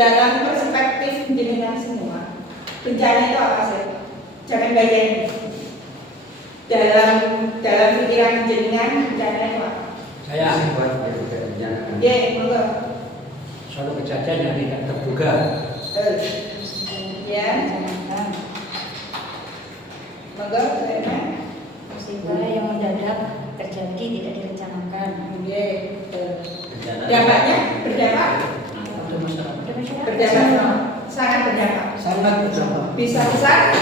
dalam perspektif jenengan semua, bencana itu apa sih? Jangan bayangin. Dalam pikiran jenengan bencana itu apa? Saya buat bencana. Ya, monggo. suatu kejadian yang tidak terduga. Kemudian, monggo, musibah yang mendadak terjadi tidak direncanakan. Dampaknya berdampak, sangat berdampak. Sangat berdampak. Bisa besar,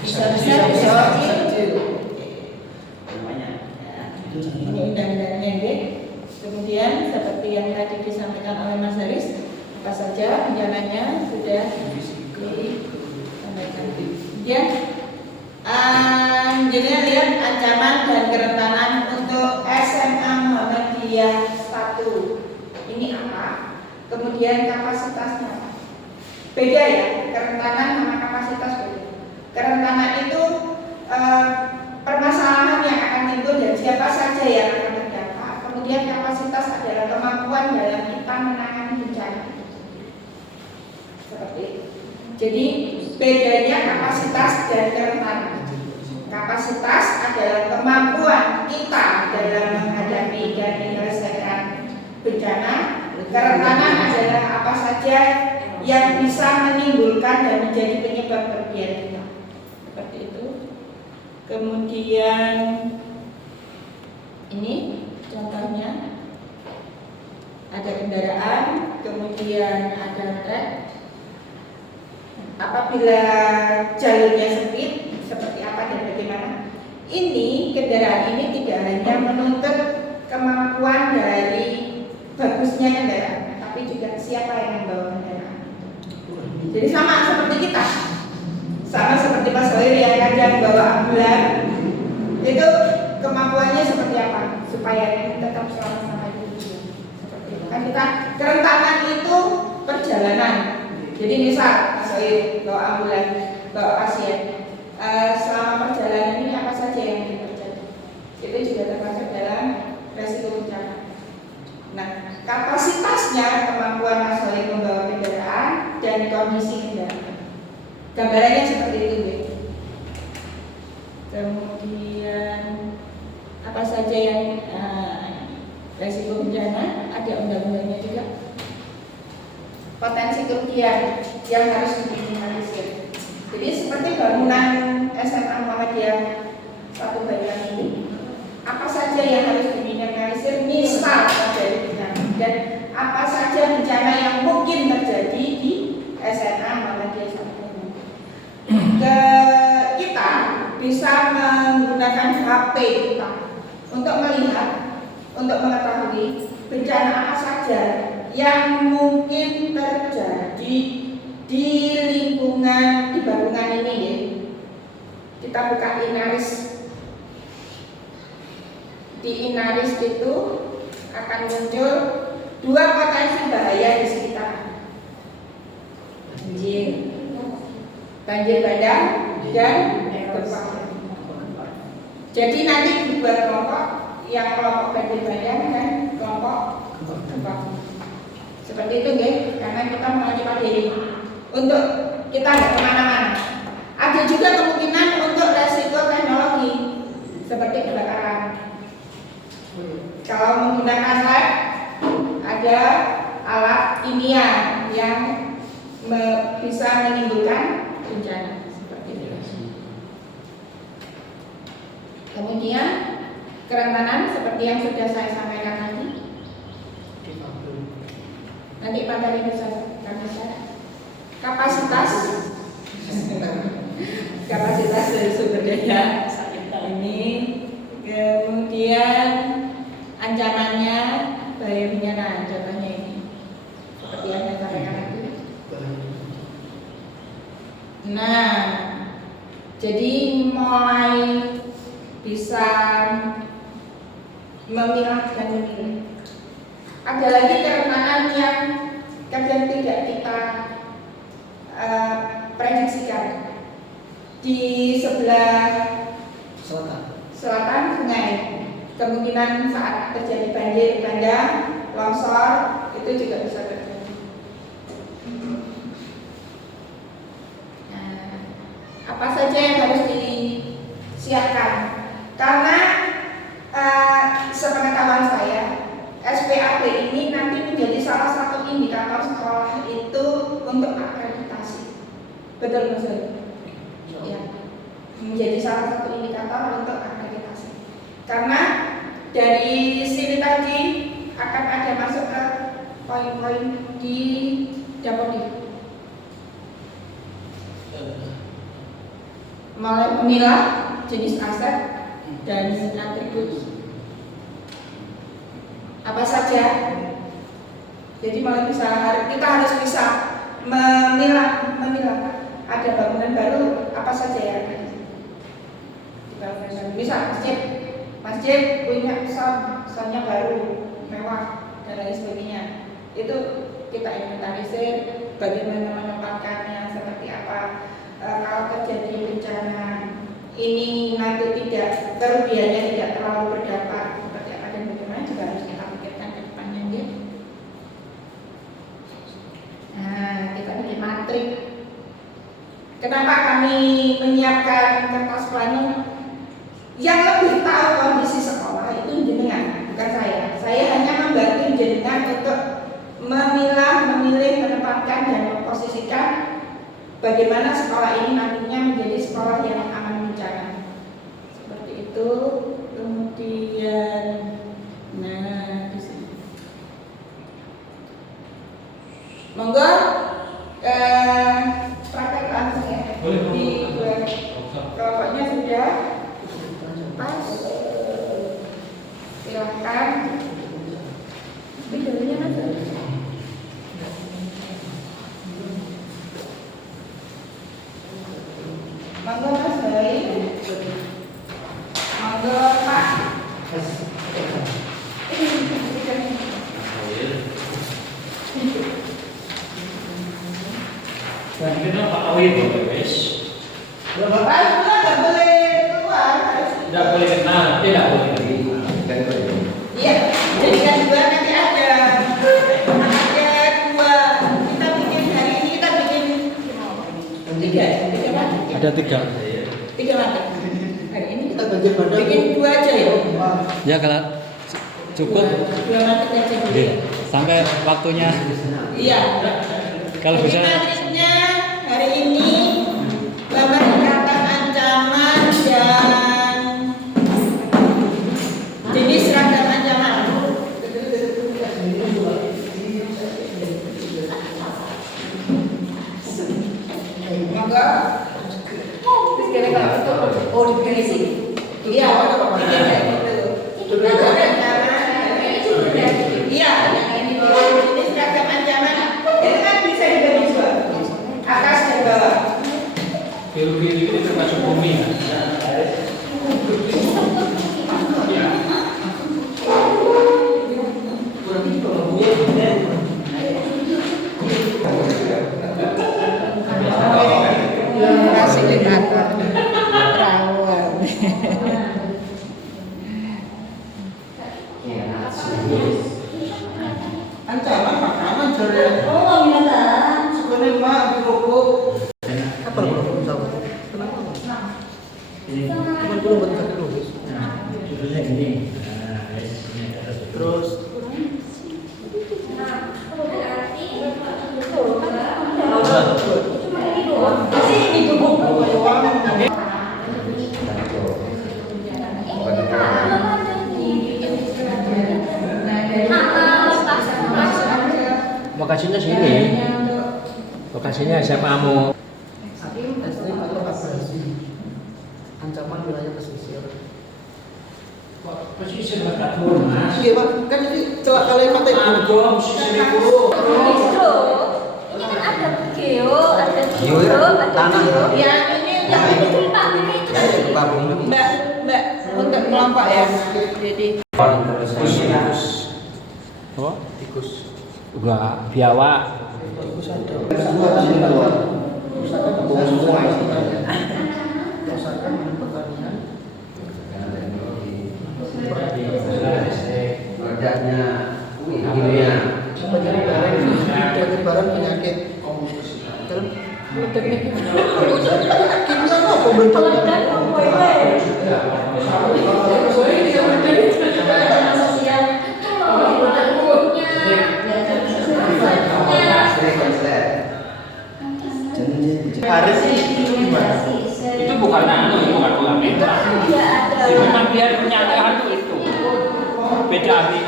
Bisa besar, bisa kecil. ini undang-undangnya ya. Kemudian seperti yang tadi disampaikan oleh Mas Haris, apa saja bencananya sudah disampaikan. Kemudian jadi lihat ancaman dan kerentanan untuk SMA Muhammadiyah 1. Ini apa? Kemudian kapasitasnya beda ya, kerentanan sama kapasitas beda. Kerentanan itu permasalahan yang akan timbul dan siapa saja yang akan terdampak. Kemudian kapasitas adalah kemampuan dalam kita menangani bencana. Seperti itu. Jadi bedanya kapasitas dan kerentanan. Kapasitas adalah kemampuan kita dalam menghadapi dan menyelesaikan bencana. Kerentanan adalah apa saja yang bisa menimbulkan dan menjadi penyebab kerugian kita. Seperti itu. Kemudian ini contohnya ada kendaraan, kemudian ada trek. Apabila jalurnya sempit, seperti apa dan bagaimana? Ini kendaraan ini tidak hanya menuntut kemampuan dari bagusnya kendaraan, tapi juga siapa yang membawa kendaraan. Jadi sama seperti kita, sama seperti Mas Hoir yang kadang bawa ambulan, itu kemampuannya seperti apa supaya ini tetap selamat sampai tujuan. Seperti itu. Kan kita kerentanan itu perjalanan. Jadi misal Mas Hoir bawa ambulan, bawa pasien, selama perjalanan ini apa saja yang terjadi? Itu juga termasuk dalam resiko bencana. Nah, kapasitasnya kemampuan Mas Hoir membawa kendaraan dan kondisi kendaraan. Gambarannya seperti itu, Bu. Kemudian apa saja yang resiko bencana, ada undang-undangnya juga. Potensi kerugian yang harus diminimalisir. Jadi seperti bangunan SMA Muhammadiyah 1 Banyuwangi ini, apa saja yang harus diminimalisir misal terjadi bencana, dan apa saja bencana yang mungkin terjadi di SMA Muhammadiyah 1. Kita bisa menggunakan HP kita untuk melihat, untuk mengetahui bencana apa saja yang mungkin terjadi di lingkungan, di bangunan ini ya. Kita buka Inaris. Di Inaris itu akan muncul 2 potensi bahaya di sekitar. Banjir bandang dan gempa. Jadi nanti dibuat kelompok, yang kelompok banjir bandang dan kelompok gempa. Seperti itu ya, karena kita mewaspadai untuk kita nggak kemana-mana. Ada juga kemungkinan untuk resiko teknologi seperti kebakaran. Kalau menggunakan lab, ada alat kimia yang bisa menimbulkan bencana seperti itu. Kemudian kerentanan seperti yang sudah saya sampaikan tadi. Nanti pada bisa kapasitas dari sumber daya ini, kemudian ancamannya bahaya bencana, contohnya ini seperti yang saya sampaikan tadi. Nah, jadi mulai bisa memilah dan memilih. Ada lagi kerentanan yang kadang tidak kita prediksikan. Di sebelah selatan sungai, kemungkinan saat terjadi banjir bandang, longsor itu juga bisa terjadi. siapkan. Karena sepengetahuan saya, SPAP ini nanti menjadi salah satu indikator sekolah itu untuk akreditasi. Betul Mas? Ya, menjadi salah satu indikator untuk akreditasi. Karena dari sini tadi akan ada masuk ke poin-poin di Dapodik. Mulai memilah jenis aset dan atribut apa saja. Jadi mulai kita harus bisa memilah ada bangunan baru apa saja ya. Misal masjid punya soundnya baru, mewah dan lain sebagainya. Itu kita inventarisir bagaimana menempatkannya, seperti apa. Kalau terjadi bencana ini nanti tidak kerugiannya tidak terlalu berdampak seperti apa dan bagaimana juga harus kita pikirkan ke depannya ya. Nah, kita bikin matrik. Kenapa kami menyiapkan kertas plano? Yang lebih tahu kondisi sekolah itu jenengan, bukan saya. Saya hanya membantu jenengan untuk memilah, memilih, menempatkan dan memposisikan bagaimana sekolah ini nantinya menjadi sekolah yang aman bencana. Seperti itu. Kemudian, nah di sini. Monggo, praktek langsung ya. Di rokoknya sudah pas. Silahkan. Videonya mana? Monggo Mas Baik. Monggo Pak. Mungkin Pak Awi boleh wes. Bapak sudah nggak boleh keluar. Tidak boleh kenal, tidak boleh lagi. Iya, jadi kan dua nanti ada dua. Kita bikin hari ini kita bikin tiga lantai. Ada 3. Tiga lantai. Hari ini kita bagian mana? bikin dua aja ya. Ya kalau cukup. Dua lantai aja dulu. Oke. Sampai waktunya. Iya. Kalau Jadi bisa. matriknya hari ini gambar ikatan ancaman dan jenis seragam ancaman. Monggo. Oh, di sini. Iya, iya, yang ini jenis seragam ancaman itu kan bisa dibagi dua, atas dan bawah. Biru-biru itu termasuk bumi. Fasilitator rawon. Ancaman makanan jare. Oh, iya lah. Sekone mak di rokok. Apa rokok sama? Kenapa? Cuma belum bentar dulu, guys. Judulnya ini. Terus lokasinya sini. Lokasinya SMA-mu. Ekstrim atau abrasi. Ancaman wilayah pesisir. Pesisir Batatur, Mas. Iya, Pak. Kan ini celak kalimat itu. Aduh, pesisir itu. Hidro. Ini kan ada geo, ada Geo ya? Tanah. Ya, ini Yang ini dulu Pak, ini itu tadi. Mbak untuk kelompok ya. Jadi Apa? Tikus. Enggak, biawak. Tikus ada. Kerjanya ilmiah. Penyebaran penyakit. Kan teknik kimia apa pembentukan? Peledak apa ya? Haris itu gimana? Itu bukan bukan bola meter. Iya ada. Memang dia pernyataan itu. Beda ahli.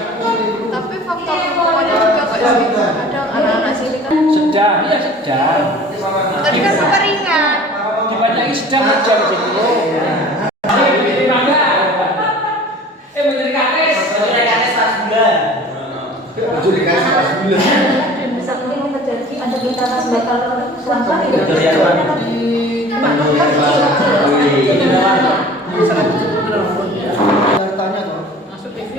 Tapi faktor lingkungannya juga nggak sih? Kadang anak-anak sini kan Sedang, ya sedang. tadi kan peringat. Dibanyaki sedang aja di situ. Menteri Mangga. Menteri Kates. Menteri Kates pas bulan. Itu dikasih pas bulan. Bisa mungkin terjadi ada bencana bakal sampah ya. Tanya toh. Masuk TV.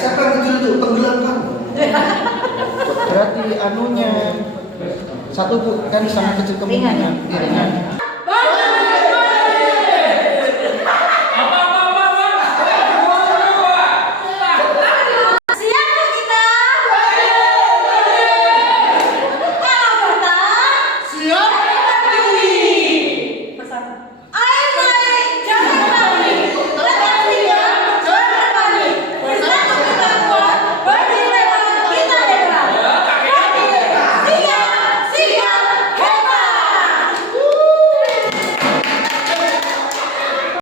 Siapa yang kecil itu? Tenggelamkan. Berarti anunya satu bu kan sangat kecil kemungkinan. Ringan.